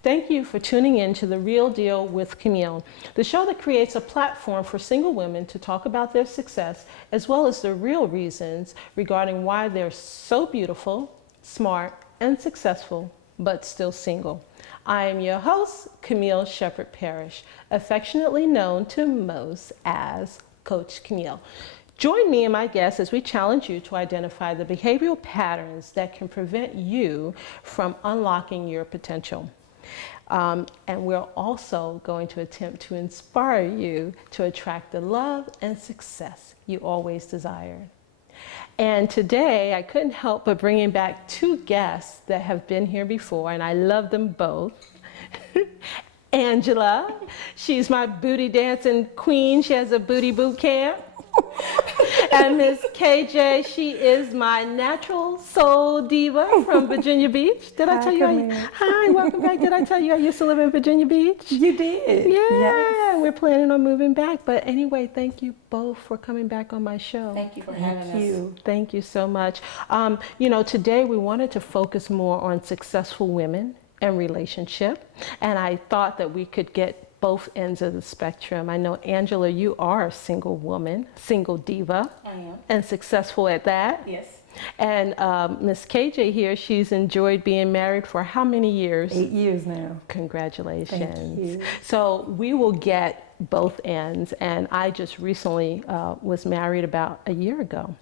Thank you for tuning in to The Real Deal with Camille, the show that creates a platform for single women to talk about their success as well as the real reasons regarding why they're so beautiful, smart, and successful, but still single. I am your host, Camille Sheppard-Parrish, affectionately known to most as Coach Camille. Join me and my guests as we challenge you to identify the behavioral patterns that can prevent you from unlocking your potential. And we're also going to attempt to inspire you to attract the love and success you always desired. And today, I couldn't help but bringing back two guests that have been here before, and I love them both. Angela, she's my booty dancing queen. She has a booty boot camp. And Miss KJ, she is my natural soul diva from Virginia Beach. Did I tell you? Hi, welcome back. Did I tell you I used to live in Virginia Beach? You did. Yeah, yes. We're planning on moving back. But anyway, thank you both for coming back on my show. Thank you for having us. Thank you so much. You know, today we wanted to focus more on successful women and relationship. And I thought that we could get both ends of the spectrum. I know, Angela, you are a single woman, single diva. I am. And successful at that. Yes. And Miss KJ here, she's enjoyed being married for how many years? 8 years now. Congratulations. Thank you. So we will get both ends. And I just recently was married about a year ago.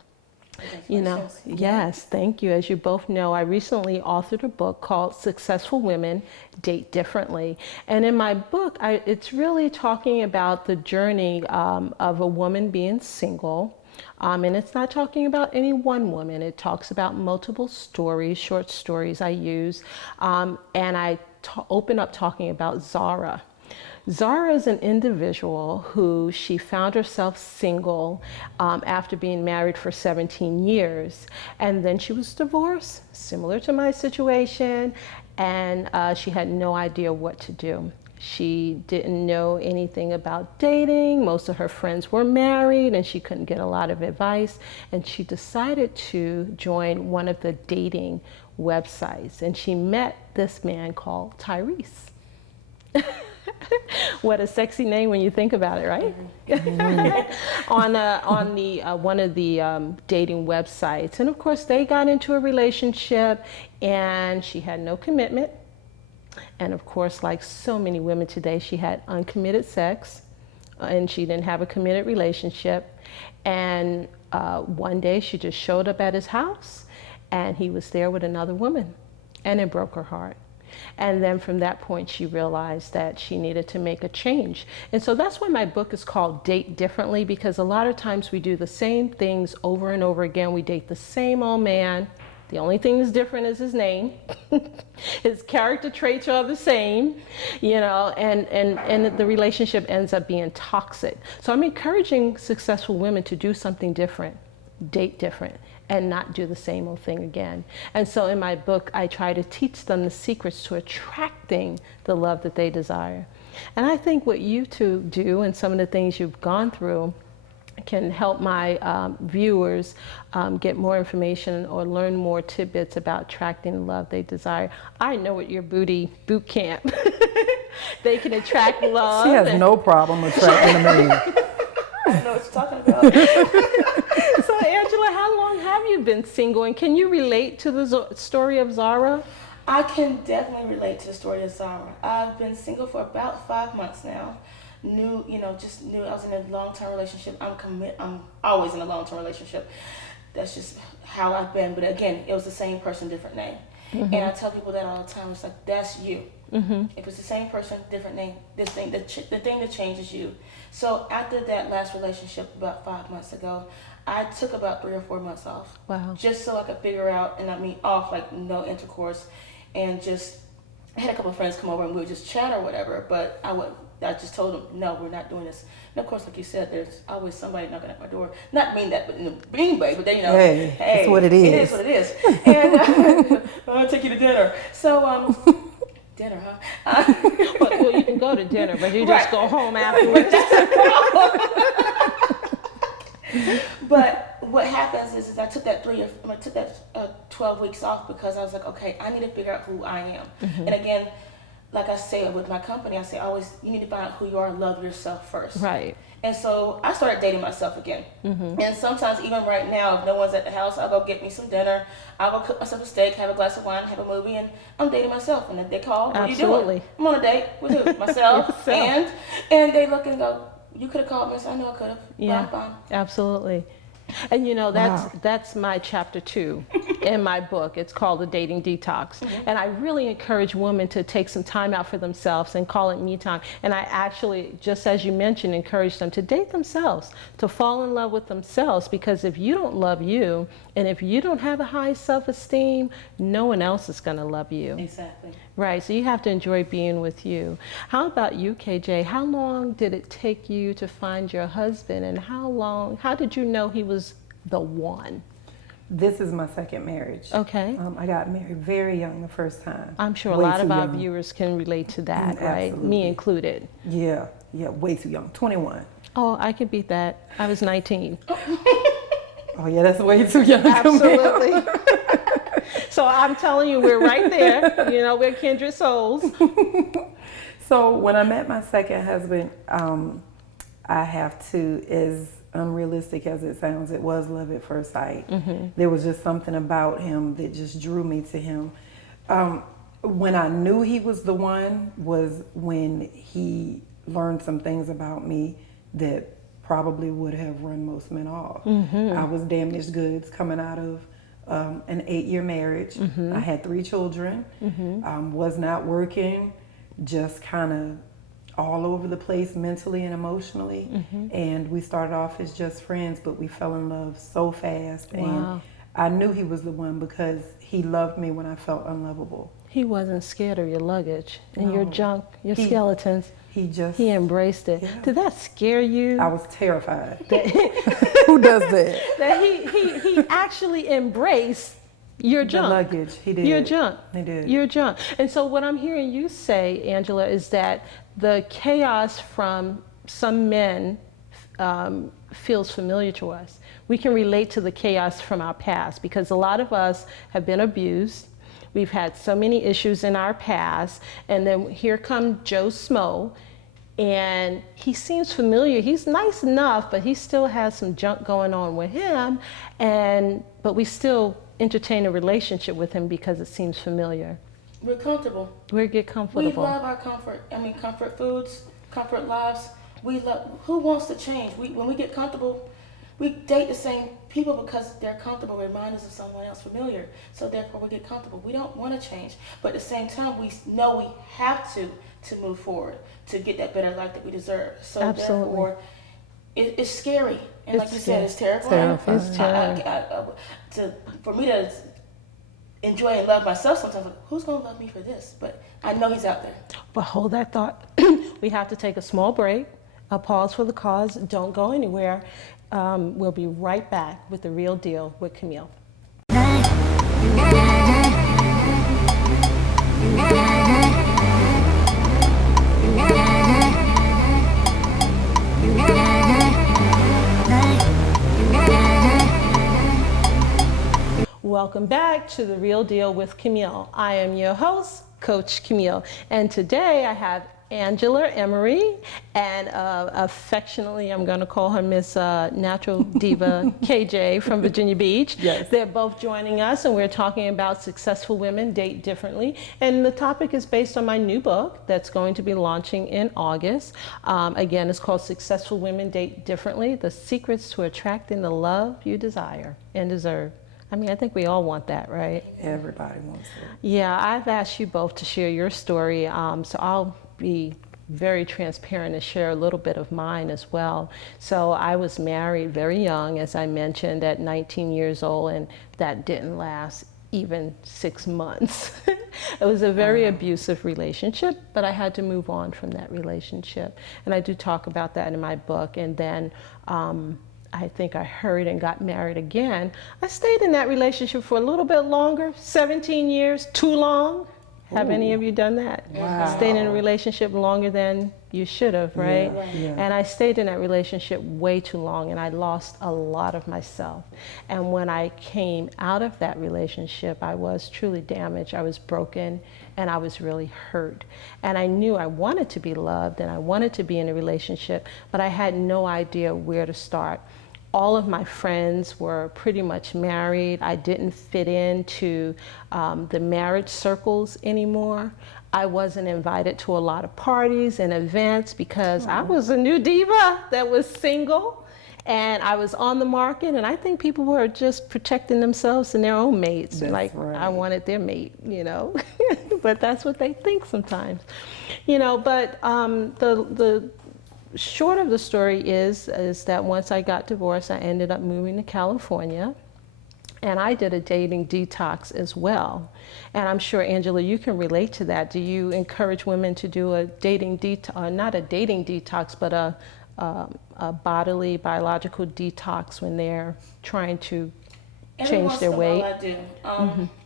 You know, yes, thank you. As you both know, I recently authored a book called Successful Women Date Differently. And in my book, it's really talking about the journey of a woman being single. And it's not talking about any one woman. It talks about multiple stories, short stories I use. And I open up talking about Zara. Zara is an individual who she found herself single after being married for 17 years. And then she was divorced, similar to my situation, and she had no idea what to do. She didn't know anything about dating. Most of her friends were married and she couldn't get a lot of advice. And she decided to join one of the dating websites. And she met this man called Tyrese. What a sexy name when you think about it, right? Mm-hmm. on the one of the dating websites, and of course they got into a relationship, and she had no commitment. And of course, like so many women today, she had uncommitted sex, and she didn't have a committed relationship. And one day she just showed up at his house, and he was there with another woman, and it broke her heart. And then from that point, she realized that she needed to make a change. And so that's why my book is called Date Differently, because a lot of times we do the same things over and over again. We date the same old man. The only thing that's different is his name. His character traits are the same, you know, and the relationship ends up being toxic. So I'm encouraging successful women to do something different, date different, and not do the same old thing again. And so in my book, I try to teach them the secrets to attracting the love that they desire. And I think what you two do and some of the things you've gone through can help my viewers get more information or learn more tidbits about attracting the love they desire. I know at your booty boot camp, they can attract love. She has no problem attracting a man. I know what you're talking about. So Angela, how long have you been single, and can you relate to the story of Zara? I can definitely relate to the story of Zara. I've been single for about 5 months now. Knew I was in a long-term relationship. I'm always in a long-term relationship. That's just how I've been. But again, it was the same person, different name. Mm-hmm. And I tell people that all the time. It's like, that's you. Mm-hmm. If it's the same person, different name, the thing that changes you. So after that last relationship about 5 months ago, I took about 3 or 4 months off. Wow. Just so I could figure out, and I mean off, like no intercourse, and just I had a couple of friends come over and we would just chat or whatever, but I just told them, no, we're not doing this. And of course, like you said, there's always somebody knocking at my door. Not mean that, but in a mean way, but they, hey, that's what it is. It is what it is. And I'll take you to dinner. So, dinner, huh? Well, you can go to dinner, but you just go home afterwards. But what happens is I took that 12 weeks off because I was like, okay, I need to figure out who I am. Mm-hmm. And again, like I say with my company, I say always, you need to find out who you are and love yourself first. Right. And so I started dating myself again. And sometimes, even right now, if no one's at the house, I'll go get me some dinner. I'll go cook myself a steak, have a glass of wine, have a movie, and I'm dating myself. And if they call, what are you doing? I'm on a date with who? Myself. and they look and go, you could have called me. I said, I know I could have. Yeah, fine. absolutely. And you know, that's my chapter 2 in my book. It's called The Dating Detox. And I really encourage women to take some time out for themselves and call it me time. And I actually, just as you mentioned, encourage them to date themselves, to fall in love with themselves, because if you don't love you, and if you don't have a high self-esteem, no one else is going to love you. Exactly. Right, so you have to enjoy being with you. How about you, KJ? How long did it take you to find your husband, and how did you know he was the one? This is my second marriage. Okay. I got married very young the first time. I'm sure Way a lot too of our young. viewers can relate to that, right? Absolutely. Me included. Yeah, way too young. 21. Oh, I could beat that. I was 19. Oh yeah, that's way too young. Absolutely. So I'm telling you, we're right there. You know, we're kindred souls. So when I met my second husband, I have to, as unrealistic as it sounds, it was love at first sight. There was just something about him that just drew me to him. When I knew he was the one was when he learned some things about me that probably would have run most men off. I was damaged goods coming out of an 8-year marriage. I had 3 children, was not working, just kind of all over the place mentally and emotionally. And we started off as just friends, but we fell in love so fast. Wow. And I knew he was the one because he loved me when I felt unlovable. He wasn't scared of your luggage and your No. junk, your skeletons. He embraced it. Yeah. Did that scare you? I was terrified. Who does that? That he actually embraced your The junk. luggage, he did. Your junk. He did. Your junk. And so what I'm hearing you say, Angela, is that the chaos from some men feels familiar to us. We can relate to the chaos from our past because a lot of us have been abused. We've had so many issues in our past, and then here comes Joe Smo, and he seems familiar. He's nice enough, but he still has some junk going on with him, but we still entertain a relationship with him because it seems familiar. We're comfortable. We get comfortable. We love our comfort. Comfort foods, comfort lives. We love. Who wants to change? When we get comfortable, we date the same people because they're comfortable, remind us of someone else familiar. So therefore, we get comfortable. We don't want to change, but at the same time, we know we have to move forward to get that better life that we deserve. So Absolutely. therefore, it's scary, and like you said, it's Terrifying. For me to enjoy and love myself sometimes, like, who's going to love me for this? But I know he's out there. But hold that thought. We have to take a small break, a pause for the cause. Don't go anywhere. We'll be right back with The Real Deal with Camille. Welcome back to The Real Deal with Camille. I am your host, Coach Camille, and today I have Angela Emery, and affectionately I'm going to call her Miss Natural Diva KJ from Virginia Beach. Yes. They're both joining us, and we're talking about successful women date differently. And the topic is based on my new book that's going to be launching in August. Again, it's called Successful Women Date Differently: The Secrets to Attracting the Love You Desire and Deserve. I mean, I think we all want that, right? Everybody wants it. Yeah, I've asked you both to share your story, so I'll be very transparent and share a little bit of mine as well. So I was married very young, as I mentioned, at 19 years old, and that didn't last even 6 months. It was a very abusive relationship, but I had to move on from that relationship. And I do talk about that in my book. And then I think I hurried and got married again. I stayed in that relationship for a little bit longer, 17 years, too long. Have any of you done that? Wow. Stayed in a relationship longer than you should have, right? Yeah. And I stayed in that relationship way too long, and I lost a lot of myself. And when I came out of that relationship, I was truly damaged. I was broken, and I was really hurt. And I knew I wanted to be loved, and I wanted to be in a relationship, but I had no idea where to start. All of my friends were pretty much married. I didn't fit into the marriage circles anymore. I wasn't invited to a lot of parties and events because I was a new diva that was single, and I was on the market, and I think people were just protecting themselves and their own mates. That's like right. I wanted their mate, you know, but that's what they think sometimes, you know. But the short of the story is that once I got divorced, I ended up moving to California, and I did a dating detox as well. And I'm sure, Angela, you can relate to that. Do you encourage women to do a dating detox, not a dating detox, but a bodily, biological detox when they're trying to change their weight? I do.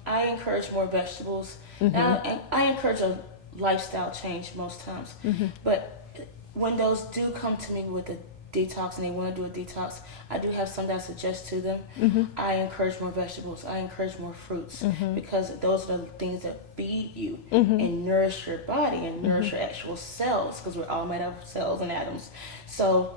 I encourage more vegetables. Now, and I encourage a lifestyle change most times, but when those do come to me with a detox and they want to do a detox, I do have some that I suggest to them. I encourage more vegetables. I encourage more fruits because those are the things that feed you and nourish your body and nourish your actual cells, because we're all made of cells and atoms. So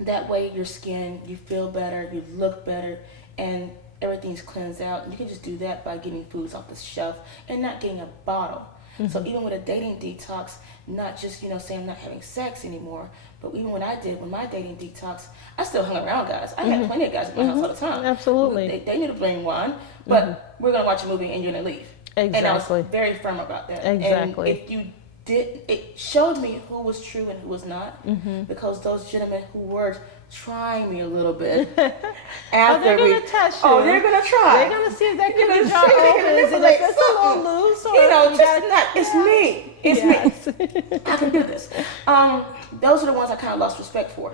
that way your skin, you feel better, you look better, and everything's cleansed out. And you can just do that by getting foods off the shelf and not getting a bottle. So even with a dating detox, not just, you know, saying I'm not having sex anymore, but even when my dating detox, I still hung around guys. I had plenty of guys at my house all the time. Absolutely. They knew to bring wine, but we're going to watch a movie and you're going to leave. Exactly. And I was very firm about that. Exactly. And if you did, it showed me who was true and who was not, because those gentlemen who were trying me a little bit after they're going to test you. Oh, they're going to try. They're going to see if that You're cookie gonna jar see if they can opens, and manipulate if it's a little loose, or you know, you just got- not. It's me. It's me. I can do this. Those are the ones I kind of lost respect for.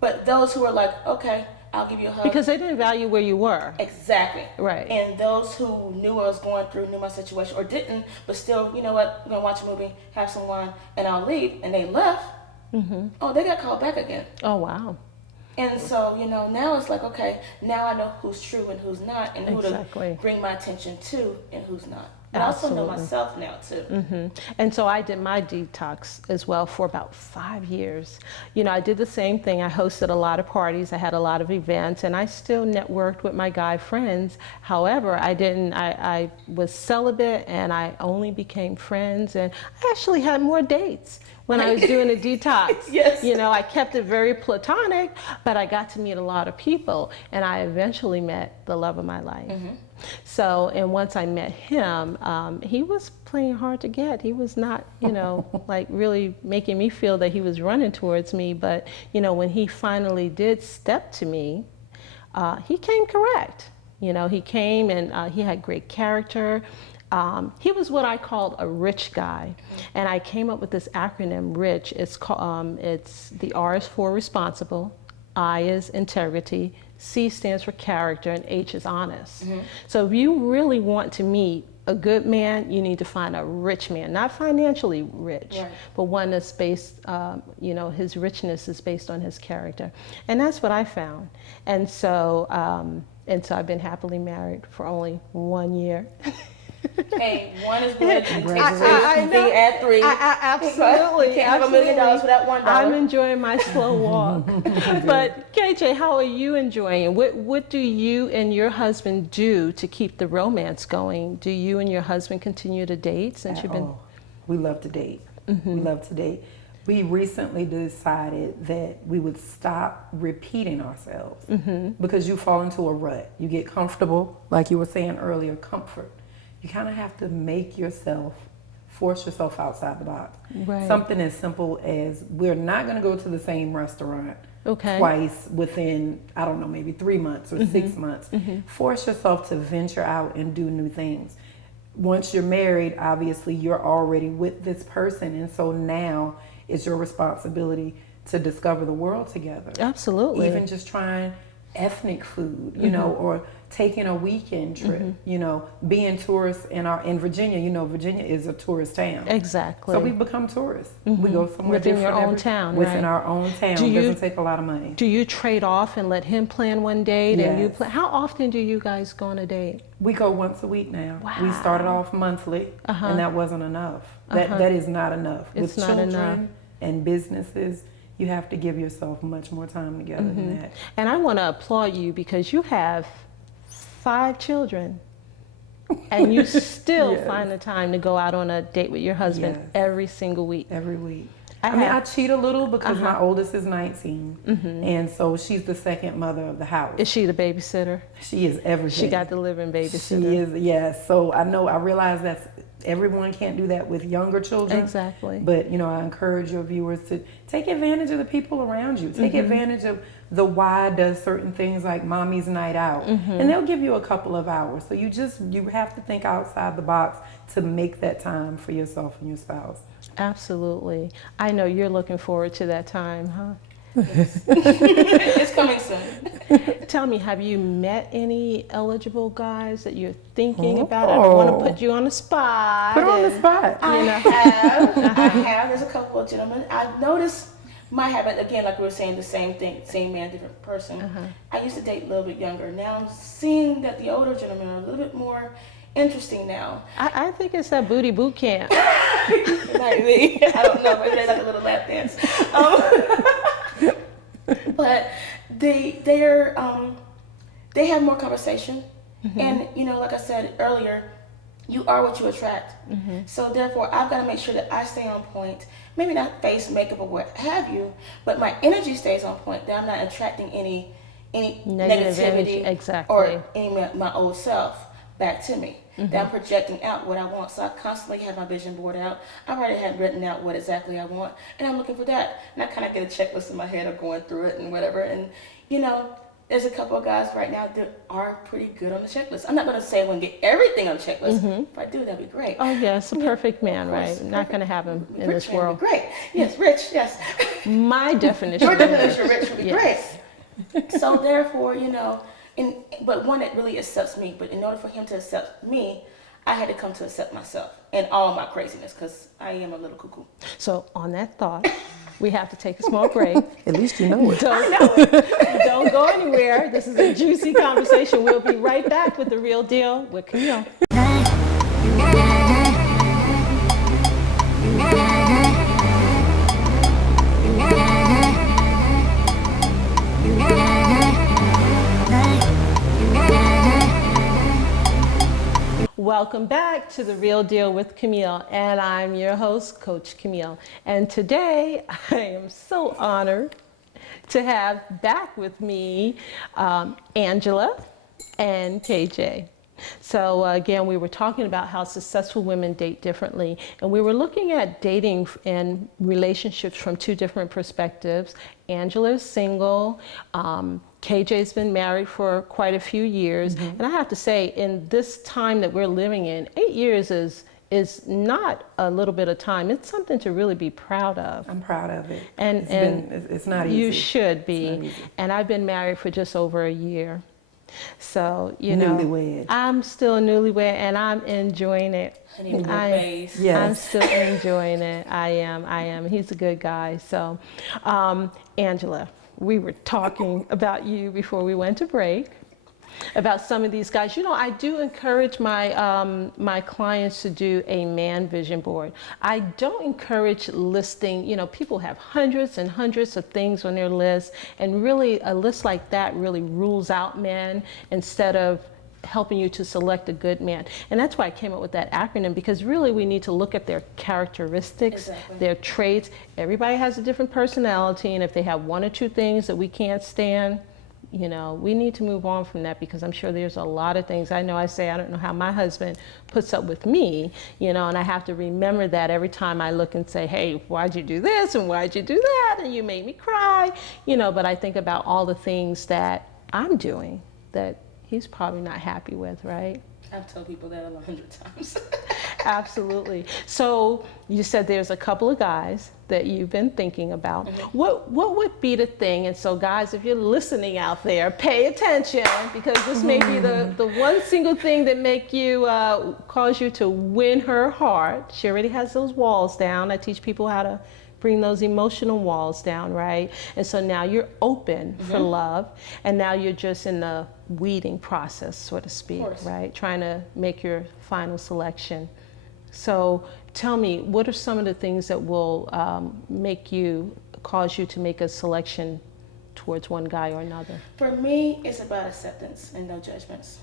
But those who were like, okay, I'll give you a hug. Because they didn't value where you were. Exactly. Right. And those who knew what I was going through, knew my situation, or didn't, but still, you know what, we're going to watch a movie, have some wine, and I'll leave, and they left, oh, they got called back again. Oh, wow. And so, you know, now it's like, okay, now I know who's true and who's not, and who Exactly. to bring my attention to and who's not. And I also know myself now, too. And so I did my detox as well for about 5 years. You know, I did the same thing. I hosted a lot of parties. I had a lot of events, and I still networked with my guy friends. However, I was celibate, and I only became friends, and I actually had more dates when I was doing a detox. Yes. You know, I kept it very platonic, but I got to meet a lot of people, and I eventually met the love of my life. So, and once I met him, he was playing hard to get. He was not, you know, like really making me feel that he was running towards me. But, you know, when he finally did step to me, he came correct. You know, he came and he had great character. He was what I called a rich guy. And I came up with this acronym, RICH. It's called, the R is for responsible, I is integrity, C stands for character, and H is honest. So if you really want to meet a good man, you need to find a rich man, not financially rich, but one that's based, you know, his richness is based on his character. And that's what I found. And so I've been happily married for only 1 year. Hey, one is good. I know. At three. Absolutely. You can't have $1 million without $1. I'm enjoying my slow walk. But KJ, how are you enjoying it? What do you and your husband do to keep the romance going? Do you and your husband continue to date since you've been? We love to date. We love to date. We recently decided that we would stop repeating ourselves because you fall into a rut. You get comfortable, like you were saying earlier, comfort. You kind of have to make yourself, force yourself outside the box. Right. Something as simple as we're not going to go to the same restaurant Okay. twice within, I don't know, maybe 3 months or 6 months. Force yourself to venture out and do new things. Once you're married, obviously you're already with this person, and so now it's your responsibility to discover the world together. Absolutely. Even just trying ethnic food, you know, or taking a weekend trip, you know, being tourists in Virginia. You know, Virginia is a tourist town. Exactly. So we become tourists. We go somewhere Within different your own town, within right. our own town. It doesn't take a lot of money. Do you trade off and let him plan one date and you Yes. plan? How often do you guys go on a date? We go once a week now. Wow. We started off monthly, and that wasn't enough. That is not enough. It's With not children enough. and businesses, you have to give yourself much more time together than that. And I want to applaud you because you have 5 children and you still Yes. find the time to go out on a date with your husband Yes. every single week. Every week. I I mean, have- I cheat a little because my oldest is 19, and so she's the second mother of the house. Is she the babysitter? She is everything. She got the living babysitter. She is, yes. So I realize that everyone can't do that with younger children. Exactly. But, you know, I encourage your viewers to take advantage of the people around you. Take advantage of the Y does certain things like Mommy's Night Out. And they'll give you a couple of hours. So you have to think outside the box to make that time for yourself and your spouse. Absolutely. I know you're looking forward to that time, huh? It's coming soon. Tell me, have you met any eligible guys that you're thinking about? I don't want to put you on the spot. Put her on the and- spot. I have. There's a couple of gentlemen. I've noticed my habit, again, like we were saying, the same thing, same man, different person. I used to date a little bit younger. Now I'm seeing that the older gentlemen are a little bit more interesting now. I think it's that booty boot camp. It might be. I don't know. Maybe they like a little lap dance. But they have more conversation, and you know, like I said earlier, you are what you attract. So therefore, I've got to make sure that I stay on point. Maybe not face makeup or what have you, but my energy stays on point. That I'm not attracting any Negative energy, negativity exactly. or any of my old self back to me. That I'm projecting out what I want. So I constantly have my vision board out. I've already had written out what exactly I want, and I'm looking for that. And I kind of get a checklist in my head of going through it and whatever. And you know, there's a couple of guys right now that are pretty good on the checklist. I'm not going to say I'm going to get everything on the checklist. If I do, that'd be great. Oh, yes, a perfect man, Of course, right? Not going to have him in Rich this man would world. be great. Yes, rich. Yes. My definition. Your of rich. definition of rich would be Yes. great. So therefore, you know, but one that really accepts me. But in order for him to accept me, I had to come to accept myself and all my craziness, because I am a little cuckoo. So on that thought, we have to take a small break. At least you know it. Don't go anywhere. This is a juicy conversation. We'll be right back with The Real Deal with Camille. Welcome back to The Real Deal with Camille, and I'm your host, Coach Camille. And today, I am so honored to have back with me Angela and KJ. So again, we were talking about how successful women date differently, and we were looking at dating and relationships from 2 different perspectives. Angela is single. KJ's been married for quite a few years, and I have to say, in this time that we're living in, 8 years is not a little bit of time. It's something to really be proud of. I'm proud of it. And It's not easy. You should It's be. not easy. And I've been married for just over a year. So, you know, Newlywed. I'm still newlywed and I'm enjoying it. Honeymoon I- phase. Yes. I'm still enjoying it. I am. He's a good guy. So, Angela, we were talking about you before we went to break, about some of these guys. You know, I do encourage my my clients to do a man vision board. I don't encourage listing, you know, people have hundreds and hundreds of things on their list, and really a list like that really rules out men instead of helping you to select a good man. And that's why I came up with that acronym, because really we need to look at their characteristics, Exactly. their traits. Everybody has a different personality, and if they have 1 or 2 things that we can't stand, you know, we need to move on from that, because I'm sure there's a lot of things. I know I say, I don't know how my husband puts up with me, you know, and I have to remember that every time I look and say, hey, why'd you do this and why'd you do that? And you made me cry, you know, but I think about all the things that I'm doing that he's probably not happy with, right? I've told people that 100 times. Absolutely. So you said there's a couple of guys that you've been thinking about. What would be the thing? And so guys, if you're listening out there, pay attention, because this may be the one single thing that make you cause you to win her heart. She already has those walls down. I teach people how to bring those emotional walls down, right? And so now you're open for love, and now you're just in the weeding process, so to speak, right? Trying to make your final selection. So tell me, what are some of the things that will cause you to make a selection towards one guy or another? For me, it's about acceptance and no judgments.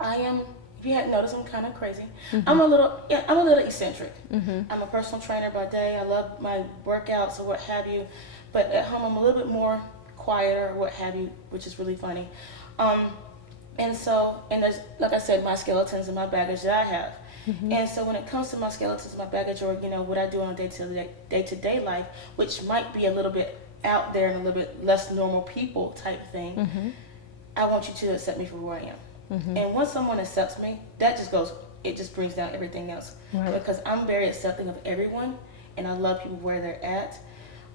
I am, if you hadn't noticed, I'm kind of crazy. I'm a little eccentric. I'm a personal trainer by day. I love my workouts or what have you, but at home I'm a little bit more quieter or what have you, which is really funny. And there's, like I said, my skeletons and my baggage that I have. And so when it comes to my skeletons, my baggage, or what I do on a day-to-day life, which might be a little bit out there and a little bit less normal people type thing, I want you to accept me for who I am. And once someone accepts me, it just brings down everything else. Right. Because I'm very accepting of everyone, and I love people where they're at.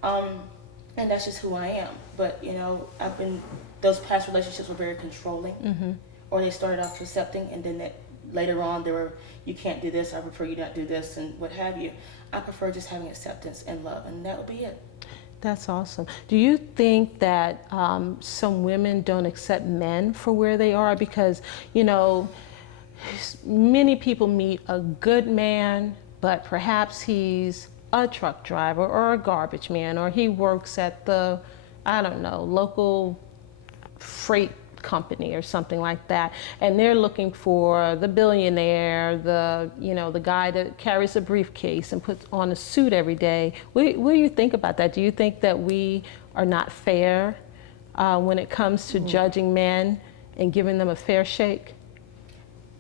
And that's just who I am. But those past relationships were very controlling, or they started off accepting, and then later on, you can't do this, I prefer you not do this, and what have you. I prefer just having acceptance and love, and that would be it. That's awesome. Do you think that some women don't accept men for where they are? Because, many people meet a good man, but perhaps he's a truck driver or a garbage man, or he works at the, local freight company or something like that, and they're looking for the billionaire, the guy that carries a briefcase and puts on a suit every day. What do you think about that? Do you think that we are not fair when it comes to judging men and giving them a fair shake?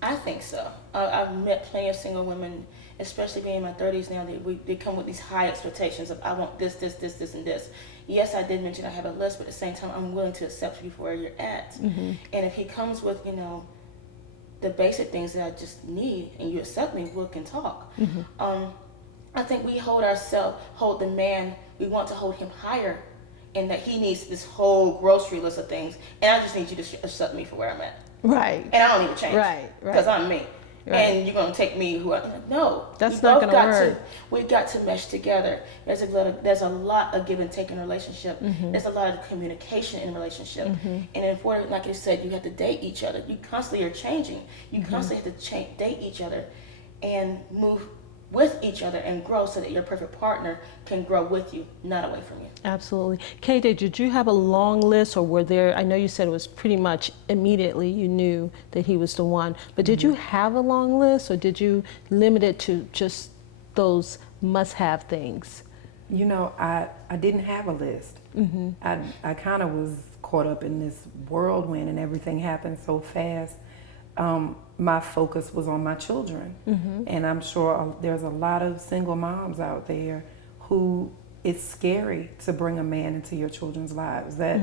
I think so. I've met plenty of single women, especially being in my 30s now, they come with these high expectations of, I want this, this, this, this, and this. Yes, I did mention I have a list, but at the same time, I'm willing to accept you for where you're at. And if he comes with, the basic things that I just need, and you accept me, we can talk. I think we hold the man, we want to hold him higher, and that he needs this whole grocery list of things, and I just need you to accept me for where I'm at. Right. And I don't need to change. Right. Because I'm me. Right. And you're going to take me no. That's not going to work. We've got to mesh together. There's a lot of give and take in a relationship. There's a lot of communication in a relationship. And in order, like you said, you have to date each other. You constantly are changing. You constantly have to date each other and move with each other and grow so that your perfect partner can grow with you, not away from you. Absolutely. KJ, did you have a long list, or were there, I know you said it was pretty much immediately you knew that he was the one, but did you have a long list, or did you limit it to just those must-have things? I didn't have a list. I kind of was caught up in this whirlwind, and everything happened so fast. My focus was on my children. And I'm sure there's a lot of single moms out there who it's scary to bring a man into your children's lives. That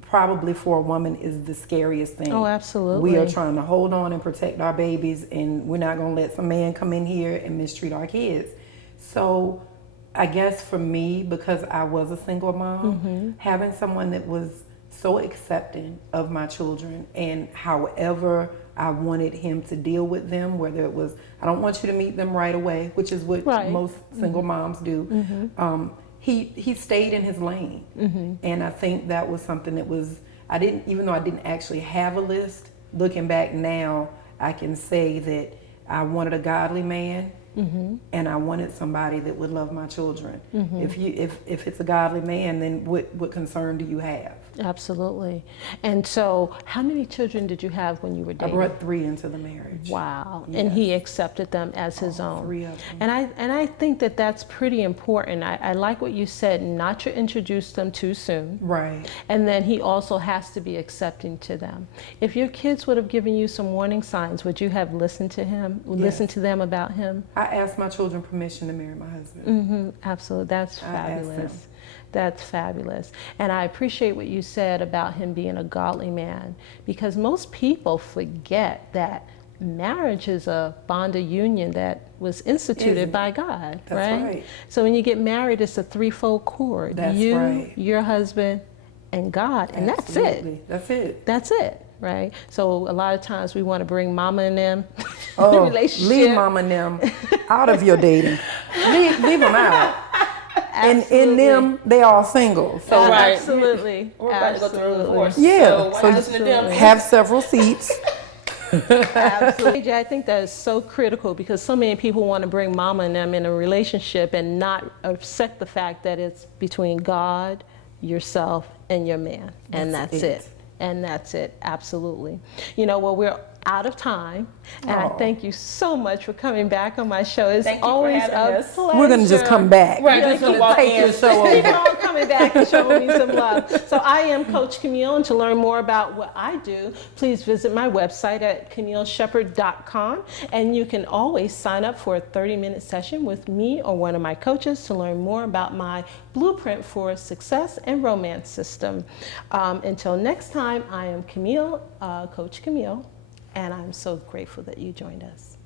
probably for a woman is the scariest thing. Oh, absolutely. We are trying to hold on and protect our babies, and we're not going to let some man come in here and mistreat our kids. So I guess for me, because I was a single mom, having someone that was so accepting of my children, and however I wanted him to deal with them, whether it was, I don't want you to meet them right away, which is what most single moms do. He stayed in his lane. And I think that was something that was, even though I didn't actually have a list, looking back now, I can say that I wanted a godly man, and I wanted somebody that would love my children. If it's a godly man, then what concern do you have? Absolutely. And so how many children did you have when you were dating? I brought 3 into the marriage. Wow. Yes. And he accepted them as his own. 3 of them. And I think that that's pretty important. I like what you said, not to introduce them too soon. Right. And then he also has to be accepting to them. If your kids would have given you some warning signs, would you have listened to him, listened to them about him? I asked my children permission to marry my husband. Absolutely. That's I asked them. fabulous. That's fabulous. And I appreciate what you said about him being a godly man, because most people forget that marriage is a bond of union that was instituted by God, That's right? right. So when you get married, it's a threefold cord. That's you, right. your husband, and God, and that's it. Absolutely. That's it. That's it, right? So a lot of times we want to bring mama and them in the Oh, relationship. leave mama and them out of your dating. Leave them out. And in them, they all single. So Right. Absolutely. We're about to go through a divorce. yeah, So so why listen to them? have several seats. Absolutely. AJ, I think that is so critical because so many people want to bring mama and them in a relationship and not accept the fact that it's between God, yourself, and your man. And that's it. And that's it. Absolutely. You know, well, we're out of time, and I thank you so much for coming back on my show. It's Thank you for always having a us. pleasure. We're gonna just come back. Right, Yeah, just gonna keep walk take in. your show Keep over. on coming back and showing me some love. So I am Coach Camille, and to learn more about what I do, please visit my website at CamilleSheppard.com, and you can always sign up for a 30-minute session with me or one of my coaches to learn more about my blueprint for success and romance system. Until next time, I am Camille, Coach Camille, and I'm so grateful that you joined us.